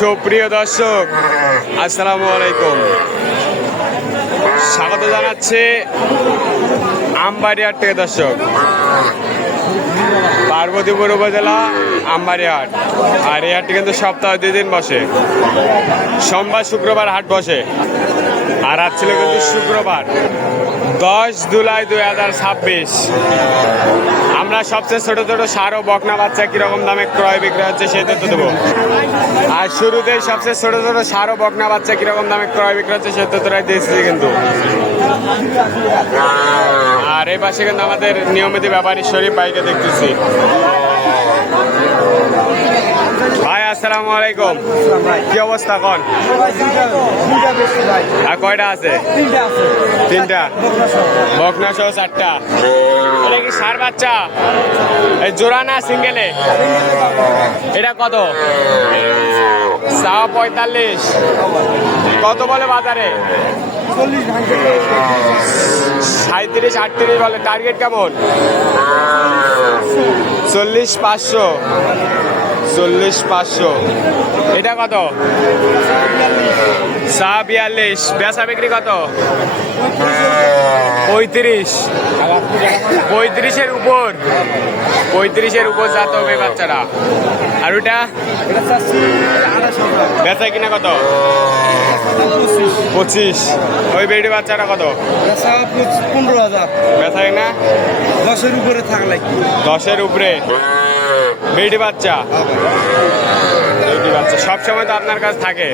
সুপ্রিয় দর্শক, আসসালামু আলাইকুম। স্বাগত জানাচ্ছে আমবাড়িহাট থেকে। দর্শক, পার্বতীপুর উপজেলা আমবাড়িহাট। আর এই হাটটি কিন্তু সপ্তাহে 2 দিন বসে। সোমবার শুক্রবার হাট বসে। আর আজ ছিল কিন্তু শুক্রবার 10 জুলাই 2026। আমরা সবচেয়ে ছোট ছোট সার ও বকনা বাচ্চা কিরকম দামে ক্রয় বিক্রয় হচ্ছে সেই তথ্য দেবো। আর শুরুতেই সবচেয়ে ছোট ছোট সার ও বকনা বাচ্চা কিরকম দামে ক্রয় বিক্রয় হচ্ছে সেই তথ্যটাই দিয়েছি কিন্তু। আর এই পাশে কিন্তু আমাদের নিয়মিত ব্যাপারী শরীফ ভাইকে দেখতেছি। ভাই আসসালামু আলাইকুম, কি অবস্থা কোন? আর কয়টা আছে? 3টা বকনা সহ 4টা। এটা কি সার বাচ্চা? এই জোড়া না সিঙ্গেলে? এটা কত? 45। কত বলে বাজারে? 37-38 বলে। টার্গেট কেমন? 40-500। 40-500। এটা কত? 42। বেচা বিক্রি কত? 35। 35-এর উপর। 35-এর উপর যাতে হবে বাচ্চারা। আর ওটা বেচা কিনা কত? 25। ওই বেডি বাচ্চাটা কত? 15,000। বেচা কিনা 10-এর উপরে থাকলে। 10-এর উপরে বেডি বাচ্চা। বেডি বাচ্চা সবসময় তো আপনার কাছে থাকে।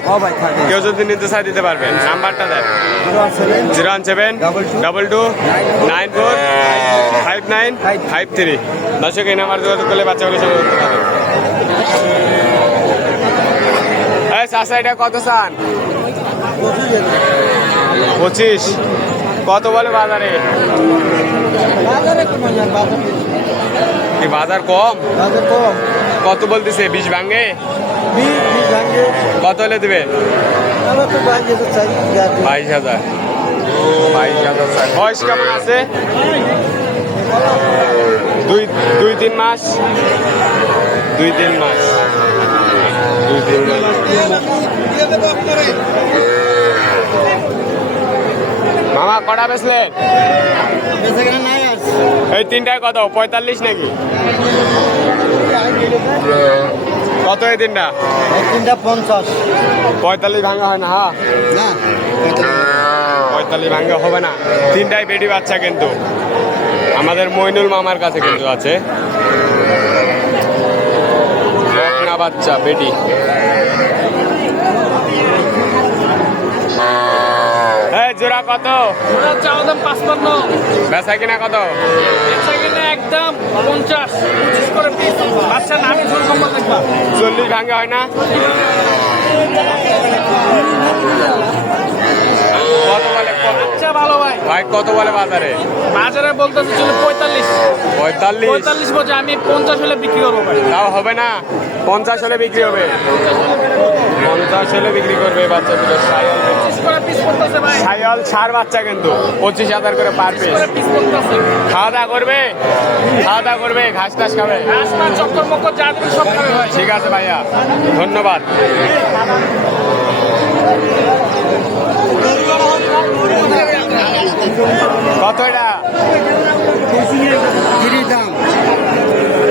কেউ যদি নিতে চায় দিতে পারবেন। নাম্বারটা দেন। 01722945953। দর্শক, এই নাম্বার যোগাযোগ করলে বাচ্চাগুলো সঙ্গে করতে পারেন। চাষা এটা কত চান? 25। কত বলে বাজারে? বাজার কম। কত বলতেছে? 20 ভাঙে? কত হলে দেবেন? 22,000। 22,000। বয়স কেমন আছে? 2-3 মাস। 2-3 মাস। 2-3 মাস। মামা কটা বেচলেন? এই 3টায় কত? 45 নাকি? কত এই 3টা? 50। 45 ভাঙা হয় না? হ্যাঁ, 45 ভাঙা হবে না। 3টায় বেডি বাচ্চা কিন্তু আমাদের মইনুল মামার কাছে কিন্তু আছে। বকনা বাচ্চা বেডি। জোড়া কত? চাওয়া দাম 55। বেচা কিনা কত? একদম 50-25 করে পিস। আচ্ছা, আমি ঝোল সম্পদ দেখবা। 40 ভাঙা হয় না? কত বলে? আচ্ছা ভালো ভাই। ভাই কত বলে বাজারে? বাজারে বলতেছে 45। 45 বলছে। আমি 50 হলে বিক্রি করবো ভাই। তাও হবে না? 50 হলে বিক্রি হবে। 50 হলে বিক্রি করবে বাচ্চা দুটো। সাইয়াল সার বাচ্চা কিন্তু 25,000 করে পার পিস। খাওয়া দাওয়া করবে? খাওয়া দাওয়া করবে? ঘাস টাস খাবে? চক্কর মক্কর যা দেবে সব খাবে ভাই। ঠিক আছে ভাইয়া, ধন্যবাদ। কত এটা?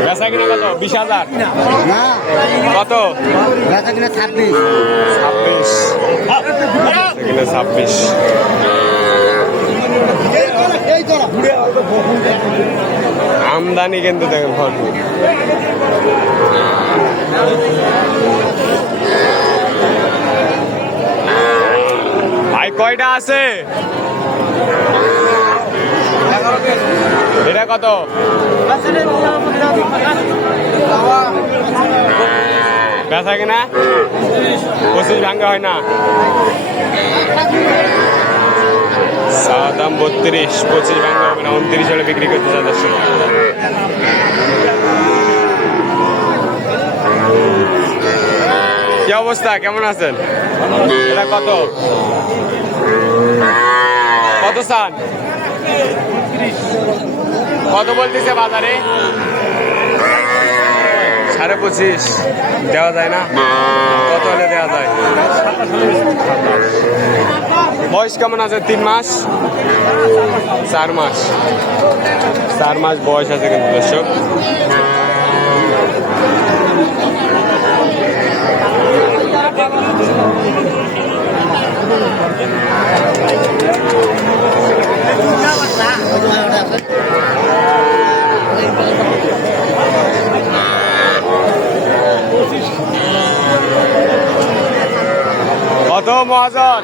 বেচা কিনা কত? 20,000। কত? 26। 26। আমদানি কিন্তু দেখেন ভরপুর। ভাই কয়টা আছে? এটা কত? বেচা কিনা 25 ভাঙ্গা হয় না? চাওয়া দাম 32। 25 ভাঙ্গা হবে না। 29 হলে বিক্রি করতে চাচ্ছে। কি অবস্থা, কেমন আছেন? এটা কত? কত চান? কত বলতেছে বাজারে? 25.5 দেওয়া যায় না? কত হলে দেওয়া যায়? বয়স কেমন আছে? 3 মাস 4 মাস 4 মাস বয়স আছে কিন্তু দর্শক। কত মহাজন?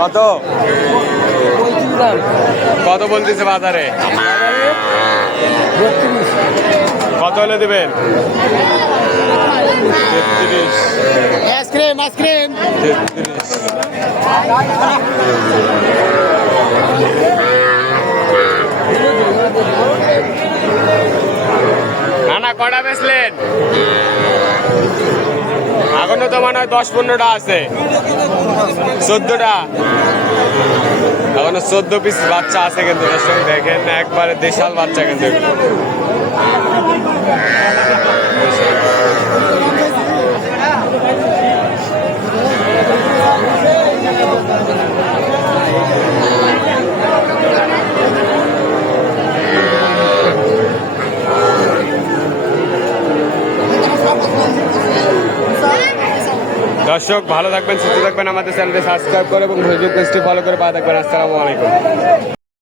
কত কত বলতেছে বাজারে? কত হলে দেবেন? 33। Ice cream ice cream 33। না না, কটা বেচলেন? এখনো তো মনে হয় 10-15টা আছে। 14টা এখনো 14 পিস বাচ্চা আছে কিন্তু দর্শক দেখেন, একবারে দেশাল বাচ্চা কিন্তু এগুলো। দর্শক ভালো থাকবেন, সুস্থ থাকবেন, আমাদের চ্যানেলটি সাবস্ক্রাইব করে এবং ফেসবুক পেজটি ফলো করে পাওয়া থাকবেন। আসসালামু আলাইকুম।